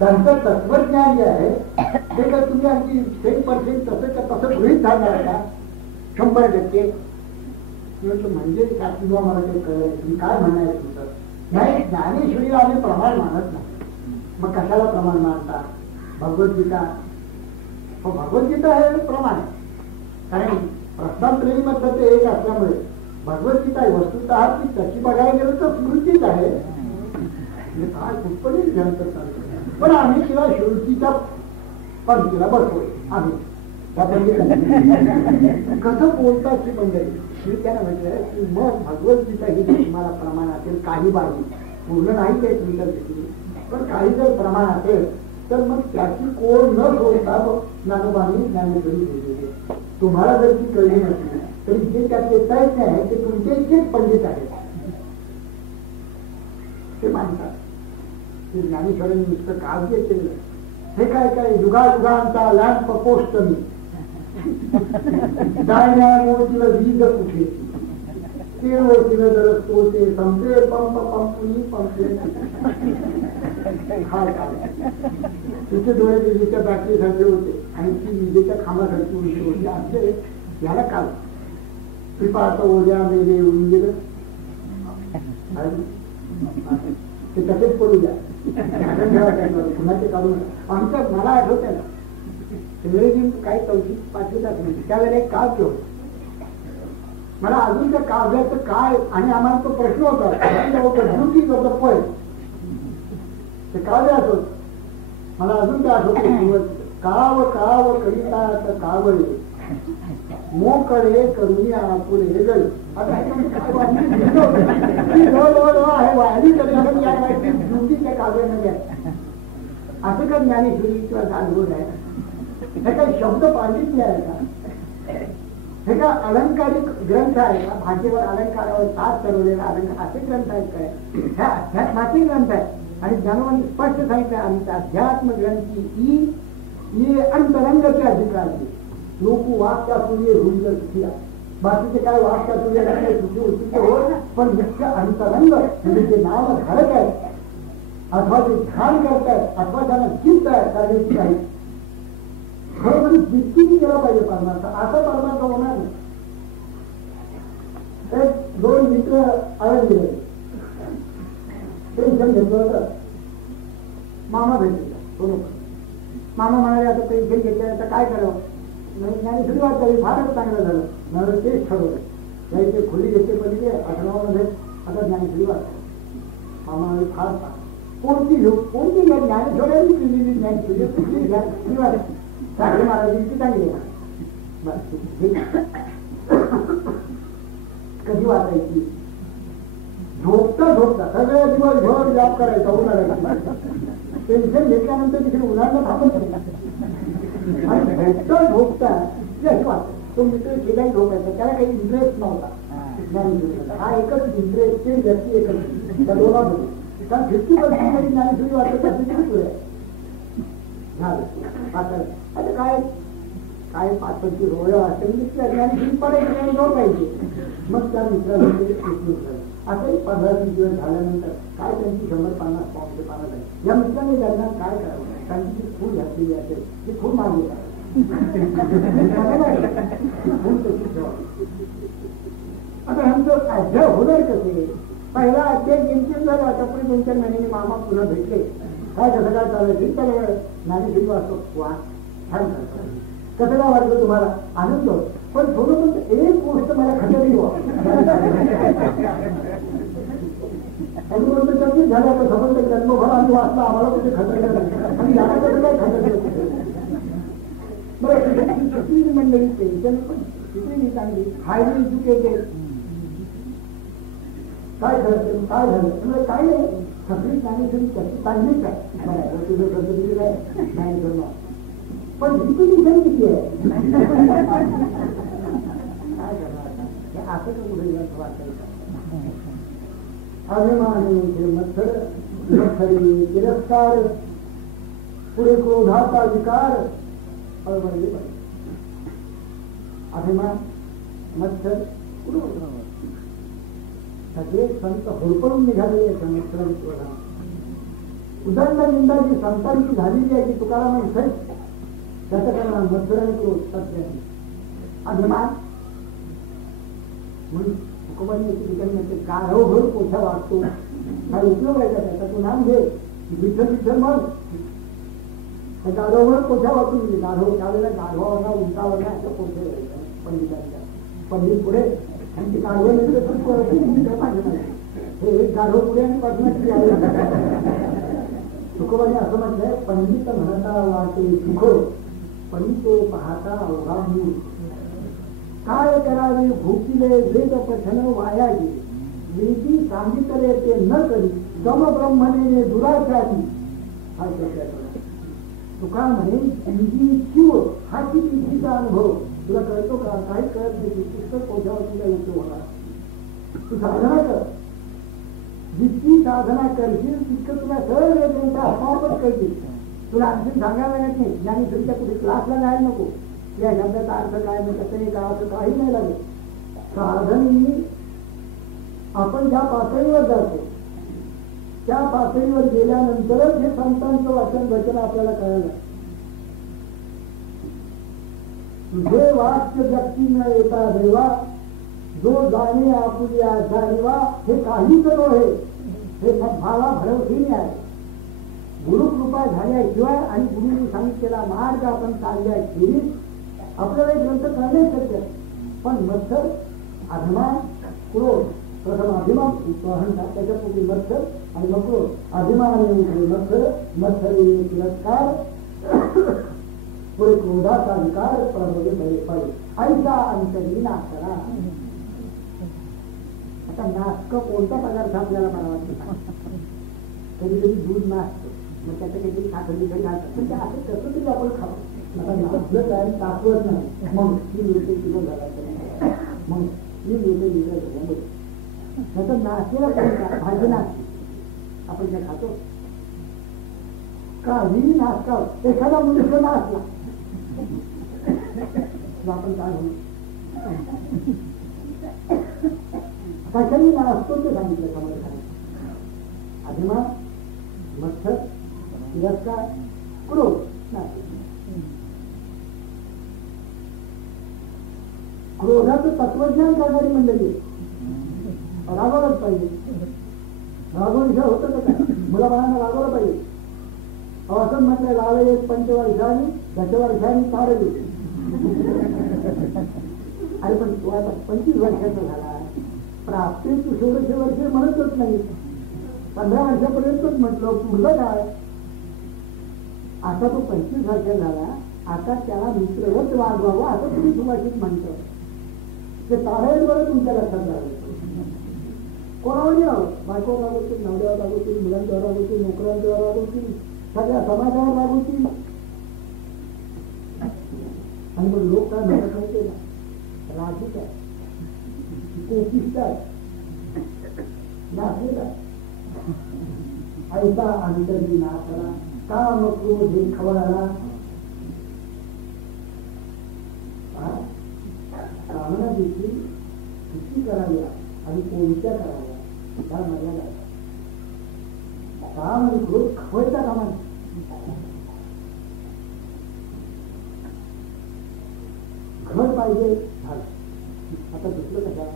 त्यांचं तत्वज्ञान जे आहे ते काय तुम्ही अगदी 100% तसं गृहीत धरणार का? 100%? म्हणजे किंवा मला काही कळलं तुम्ही काय म्हणायचं तुमचं. नाही, ज्ञानेश्वरीला आम्ही प्रमाण मानत नाही. मग कशाला प्रमाण मानता? भगवद्गीता. भगवद्गीता हे प्रमाण आहे. कारण प्रस्थानत्रयी मध्ये ते एक असल्यामुळे भगवद्गीता वस्तुतः ती तशी बघायला गेलं तर स्मृतीच आहे. काय कुठपर्यंत ग्रंथ चालतो. पण आम्ही तिला श्रुतीच्या पंक्तीला बसतोय. आम्ही त्या पंडितांनी कसं बोलतात ती मंडळी. मी त्यांना म्हटलं की मग भगवद्गीता ही तुम्हाला प्रमाण असेल काही बाजू पूर्ण नाही ते तुमच्या दृष्टीने पण काही जर प्रमाण असेल तर मग त्याची कोण न सोडता ज्ञानोबांनी ज्ञानेश्वरी दिलेली. तुम्हाला जर ती कळली नसली तरी जे त्यात येता येत नाही ते तुमचे इतकेच पंडित आहेत. ते मानतात की ज्ञानेश्वरांनी नुसतं काव्य केलं. हे काय काय युगायुगांचा लॅम्प पोस्ट मी दायना वीज कुठे तिला जर ते संपे पंप पंपुनी पंपे. तिथे डोळे विजेच्या बॅटरी सारखे होते आणि ती विजेच्या खांबासारखी उंची होती. असे याला काल कृपाचा ओढ्या मेले येऊन गेलं ते तसेच पडू द्या. पुन्हा ते काढून आमच्या मला आठवत आहे ना इंग्रजी काही 4वी-5वीत नाही त्यावेळेला एक काव्य होतं. मला अजून त्या काव्याचं काय आणि आम्हाला तो प्रश्न होता ते काव्य आठवत. मला अजून ते आठवत. काव काव कविता कावळे मोकळे करुणी आपुले हे गळ. आता आहे काव्यामध्ये असं का ज्ञानेश्वरी किंवा जाणवून आहे. हे काही शब्द पांडित्य आहे का? हे का अलंकारिक ग्रंथ आहे का? भाषेवर अलंकारावर तास ठरवलेला अलंकार असे ग्रंथ आहेत काय? ह्या अध्यात्माचे ग्रंथ आहे. आणि ज्ञानोबांनी स्पष्ट सांगितलं आमच्या अध्यात्म ग्रंथी ही अंतरंगाची अधिकारी लोक वाक्या सूर्य होईल सुखिया. बाकीचे काय वाक्या सूर्य सुखी होत पण मुख्य अंतरंग म्हणजे जे नाव धारक आहे अथवा ते ध्यान करतायत अथवा त्यांना चित्त आहे करण्याची काही खरोखर जितकी केला पाहिजे परमार्थ. असा परमार्थ होणार नाही. एक 2 मित्र आळंदी गेले. टेन्शन घेतलं होतं. मामा भेटले बरोबर. मामा म्हणाले आता टेन्शन घेतलं आता काय करावं. ज्ञानेश्वरी वाचावी फारच चांगलं झालं. मला तेच ठरवलं जायचे खोली घेतले पहिले आश्रमामध्ये आता ज्ञानेश्वरी वाचावी. मामा म्हणाले फार चांगलं. कोणती घेऊ कोणती घ्या ज्ञानेश्वरी केलेली ज्ञानेश्वरी कुठली घ्या साखरे महाराजांची चांगली कधी वाचायची. झोपता झोपता सगळे दिवस घर व्याप करायचा उन्हाळ्याला पेन्शन घेतल्यानंतर तिथे उन्हाळ्यात थांबत आणि झोपता तो मित्र केलाही झोपायचा, त्याला काही इंटरेस्ट नव्हता. हा एकच इंटरेस्टेड व्यक्ती एकच त्या दोघांमध्ये. कारण 50% ज्ञानेश्वरी वाटत असेल आता काय काय 5-25 रोय असेल ज्ञानेश्वरी पडायची झोपायची. मग त्या मित्राला असंही 15-20 दिवस झाल्यानंतर काय त्यांची 100-50 पाऊंडचे पानं झाली. या मित्राने दरम्यान काय करावं, त्यांची जी फूल घातलेली असेल ती खूप मागे फूल तशी ठेवा. आता ह्यांचं अध्याय होणार कसे? पहिला अध्याय जिंकून झाला, आता पुढे 2-4 महिन्याने मामा पुन्हा भेटले. काय कसं काय चालायचं त्याला ज्ञानेश्वरी वाचतो. वा छान करतो, कसं काय वाटतं तुम्हाला? आनंद. पण थोडं पण एक गोष्ट मला खटकली कमी झाल्या तर समजतं जन्मभर आम्ही वाचला, आम्हाला कुठे खटकलं नाही आणि याला कसं काय खटकलं. बरं किती मंडळी पेन्शन पण किती चांगली हायली एज्युकेटेड. काय झालं काय झालं म्हणजे काय नाही, सगळी ज्ञानेश्वरी चांगलीच आहे. तुझं सर्टिफिकेट आहे नाही करणं, पण रिपिटिशन किती आहे काय करणार असं का कुठे वाचायचं. अभिमानी मत्सरी तिरस्कार, पुढे क्रोधाचा विकार. अभिमान मत्सर सगळे संत होरपळून निघालेले मत्सरांनी क्रोधा. उदंड निंदा जी संतांची झालेली आहे ती तुकाराम इथेच त्याचं करणार मत्सराने क्रोध सत्य अभिमान म्हणून हुकुमाने ठिकाणी म्हणते गाढवभर पोछा वाचतो. काय उपयोग आहे का त्याचा? तू नाम घे विठ्ठल विठ्ठल मग गाढवभर पोछा वाचून गेली. गाढव त्यावेळेला गाढवावरला उंटावरला असं पोछे द्यायचं पंडितांच्या. पंडित पुढे आणि ते गाढव हे एक गाढव पुढे आणि पाठवण्याची तुकोबाने असं म्हटलंय, पंडित म्हणता वाटे सुख पंडितो पाहता अवघा मूळ. काय करावे भूकीले वेद पठन वाया गेले, वेदी सांगितले ते न करी गम ब्रह्मणे दुराचारी. हा तुका म्हणे हिंदी शिव हा कितीचा अनुभव तुला कळतो का? काही कळत नाही. पुस्तक पोचावर तुला उपयोग होणार. तू साधना कर, जितकी साधना करशील तितकं तुला सहज त्यांचा आपोआपच कळतील. तुला आणखी सांगायला लागत नाही. ज्ञानेश्वरीच्या कुठे क्लासला जायला नको. या शब्दाचा अर्थ काय नाही, कसं नाही, का असं काही नाही लागेल. साधनी आपण ज्या पातळीवर जातो त्या पातळीवर गेल्यानंतरच हे संतांचं वाचन वचन आपल्याला कळायला. तुझे वाक्य व्यक्ती न येता देवा, जो जाणे आपुल्या जाणीवा. हे काहीच नव्हे, हे भावा भरवशीने आहे. गुरुकृपा झाल्याशिवाय आणि गुरुने सांगितलेला मार्ग आपण चालल्याखेरीज आपल्याला एक ग्रंथ करणे शक्य. पण मत्सर अभिमान क्रोध, प्रथम अभिमान अहंकार, त्याच्यापूर्वी मत्सर आणि मग क्रोध. अभिमान मत्सर, मत्सर तिरस्कार, पुढे क्रोधाचा विकार, परमध्ये पडे ऐसा अंतरी नाशरा. आता नाशक कोणता पदार्थ आपल्याला मला वाटतं? कधी कधी दूध नाचतं, मग त्याचं काहीतरी साखर बिखर घालतात, पण ते असं कसं तरी आपण खावं. आता नाचलं काय ताकवत नाही, मग 3 रुपये किलो झाला, मग 3 रुपये लिटर झाला. त्याचा नाचलेला भाजी नाचते, आपण काय खातो? काही नाचता एखादा मनुष्य नाचला आपण काय होईल? कशाने नाचतो ते सांगितलं समाज. अभिमान मत्सर तिरस्कार क्रोध नाचतो. क्रोधाचं तत्वज्ञान करणारी मंडळी रागवलंच पाहिजे. रागवल्याशिवाय होतं का काय? मुलाबाळांना रागवलं पाहिजे. असं म्हटलं लावे 5 वर्षांनी 10 वर्षांनी तारली. अरे पण तू आता 25 वर्षाचा झाला, प्राप्ती तू 16 वर्षे म्हणतच नाही. 15 वर्षापर्यंतच म्हटलं, पुढलं काय? आता तो 25 वर्षाचा झाला, आता त्याला मित्रवत वागवावं असं तुम्ही सुभाषित म्हणतो. ते तारेल बरं तुमच्या लक्षात राहिलं. कोणावर राहावं? बायकोवर रागवतील, नवऱ्यावर रागवतील, मुलांच्यावर रागवतील, नोकऱ्यांच्यावर रागवतील, सगळ्या समाजावर लागू होती. आणि मग लोक काय म्हणत माहितीये ना, राजूच आहे, कोपिष्ट आहे, नाशिक आहे. ऐसा अंतरी नाचला काम क्रोध हे खवळाला. कामना देखील किती कराव्या आणि कोणत्या कराव्या त्या मर्यादा. काम आणि क्रोध खवळता कामा नये. घर पाहिजे झालं, आता दुसरं कशाला.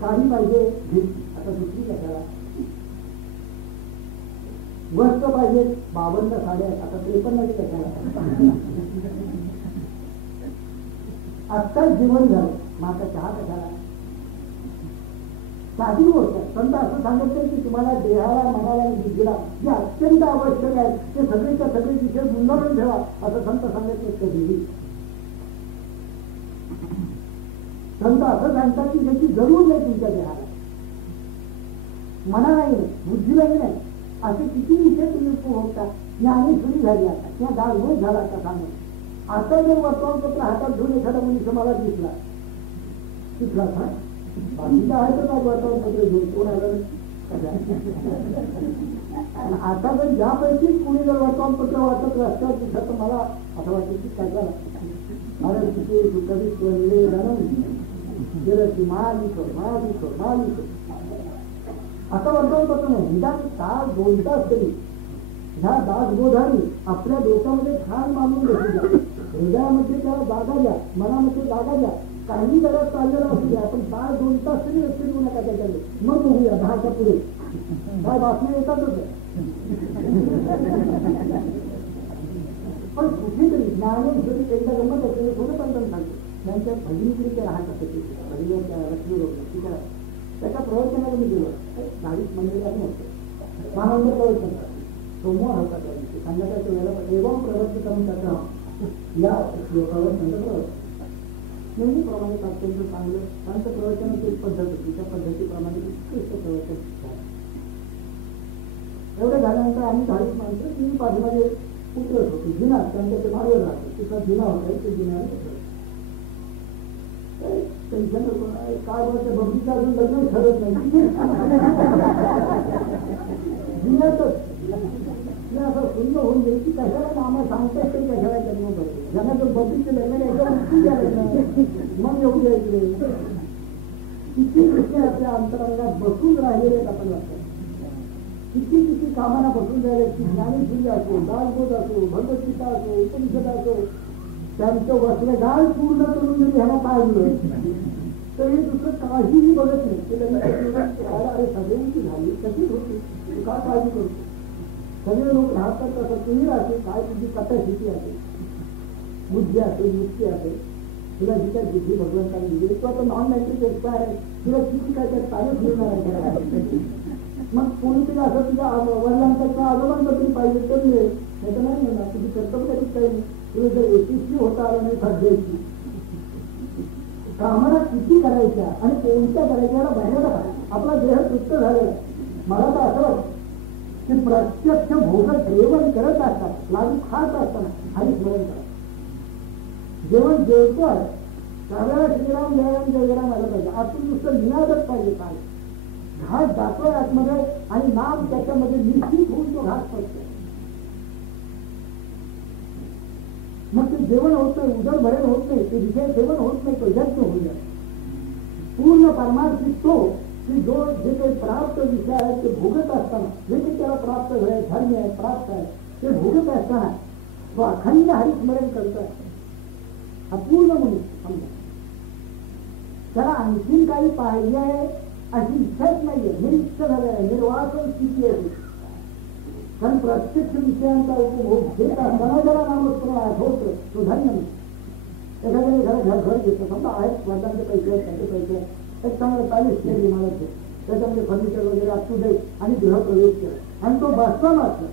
गाडी पाहिजे घेतली, आता दुसरी कशाला. वस्त्र पाहिजे 52 साड्या, आता 53 कशाला. आत्ताच जीवन झालं, मग आता चहा कशाला. साधी गोष्ट संत असं सांगितलं की तुम्हाला देहाला मनाला आणि बुद्धीला जे अत्यंत आवश्यक आहे ते सगळेच्या सगळे विषय गुंडाळून ठेवा, असं संत सांगितलं कधीही. संत असं सांगतात की त्याची जरूर नाही तुमच्या देहाला, मनालाही नाही, बुद्धीलाही नाही. असे किती विषय तुम्ही उपभोगता. ज्ञानेश्वरी झाली आता किंवा गाळगोळ झाला का सांगून. आता जर वर्तमानपत्र हातात घेऊन एखादा मनुष्य मला दिसला तिथला का बाकीचा आहे तर काय वर्तमानपत्र घेऊन कोण आलं. आता जर यापैकी कोणी जर वर्तमानपत्र वाचत रस्त्यावर दिसत तर मला असं वाटतं की काय झालं. अरे तिथे कधी सोडले जाणं मालिक आता वर्तमानपत्र नाही. निदान तास 2 तास तरी ह्या दासबोधाने आपल्या डोक्यामध्ये ठाण मानून बसू द्या, हृदयामध्ये त्याला जागा द्या, मनामध्ये जागा द्या. काही जरा चाललेलं असू द्या, पण तास 2 तास तरी व्यक्त देऊ नका त्याच्याकडे. मग बघूया 10च्या पुढे काय बातम्या येतातच. पण कुठेतरी ज्ञानेश्वरी एकदा गंमत असते, थोडं पण सांगतो. त्यांच्या भगिनीकडे ते राहत असते, भगिनीच्या लक्ष्मी त्याच्या प्रवचनाला मी गेलो. गाडीत मंदिरात नव्हतं, महानंद प्रवचन सोमवार होता त्या दिवशी संध्याकाळच्या वेळेला एवढं प्रवर्तित या श्लोकावर संत प्रवचन नेहमीप्रमाणे अत्यंत चांगलं संत प्रवचनाची एक पद्धत होती. त्या पद्धतीप्रमाणे उत्कृष्ट प्रवचन झालं. एवढं झाल्यानंतर आम्ही 40 माणसं ती पाठीमागे उतरत होती. जिना त्यांच्या ते मार्ग राहतो, तिथला जिना होता, ते जिन्याने टेन्शन काय बोलते बबलीचं अजून लग्न ठरत नाही. जिन्यातच असं सुंदर होऊन गेली की कशाला मामा सांगतात तरी कशाला जन्म करतो. ज्यांना जर बबलीचे लग्न मग एवढी ऐकले किती विषय आपल्या अंतरंगात बसून राहिलेले आहेत. आपण वाटतं किती किती कामाला बसून राहिले की ज्ञानेश्वरी असो, दासबोध असो, भगवद्गीता असो, उपनिषद असो, त्यांचं वस्त्रगाळ पूर्ण करून जरी ह्याला पाहिलं तर हे दुसरं काहीही बघत नाही. अरे सगळ्यांची झाली कशीच होती, तू काय काळजी करतो. सगळे लोक राहतात तसं तुम्ही राहते. काय तुझी कपॅसिटी असेल, बुद्धी असेल, युक्ती असेल, तुला जी काय बुद्धी भगवंताने दिली, तू आता नॉन मॅट्रिक एक्सपायर आहे, तुला किती काय त्यात तारीख मिळणार आहे. मग कोणीतरी असं तुझ्या वडिलांचा आजोबांचा तरी पाहिजे तर मिळेल, नाही तर नाही मिळणार. तुझी कर्तव्याची काही नाही. तुला जर यशस्वी होता आलं नाही सध्याची कामाला किती करायच्या आणि कोणत्या करायच्या बघायला आपला देह तृप्त झालेला. मला तर असं वाटतं की प्रत्यक्ष भोग जेवण करत असतात, लागू खात असताना आणि स्मरण करा. जेवण जेवतोय त्यावेळेला श्रीराम जयराम जयराम आलं पाहिजे. आतून नुसतं निनादच पाहिजे. काय घाट जातोय आतमध्ये आणि नाम त्याच्यामध्ये निश्चित होऊन तो घाट पडतोय. मग ते जेवण होत नाही, उदरभरण होत नाही, ते विषय सेवन होत नाही, तो यज्ञ होईल. पूर्ण परमार्थिक तो की जो जे काही प्राप्त विषय आहेत ते भोगत असताना जे काही त्याला प्राप्त झाले, धर्म आहे, प्राप्त आहे, ते भोगत असताना तो अखंड हरिस्मरण करतोय. हा पूर्ण मनुष्य समजा त्याला आणखीन काही पाहिजे आहे अशी इच्छाच नाहीये. निरीच्छ झालेलं आहे, निर्वासन स्थिती आहे. कारण प्रत्यक्ष विषयांचा उपभोग घेत असताना ज्याला नामस्मरण आठवतं तो धन्य नाही. एखाद्याने घर घेतो समजा आहेत वडिलांचे पैसे आहेत, त्यांचे पैसे आहेत, एक चांगलं 40 स्टेज इमारत आहे, त्याच्यामध्ये फर्निचर वगैरे अप टू डेट आणि गृहप्रवेश केला आणि तो बसला मात्र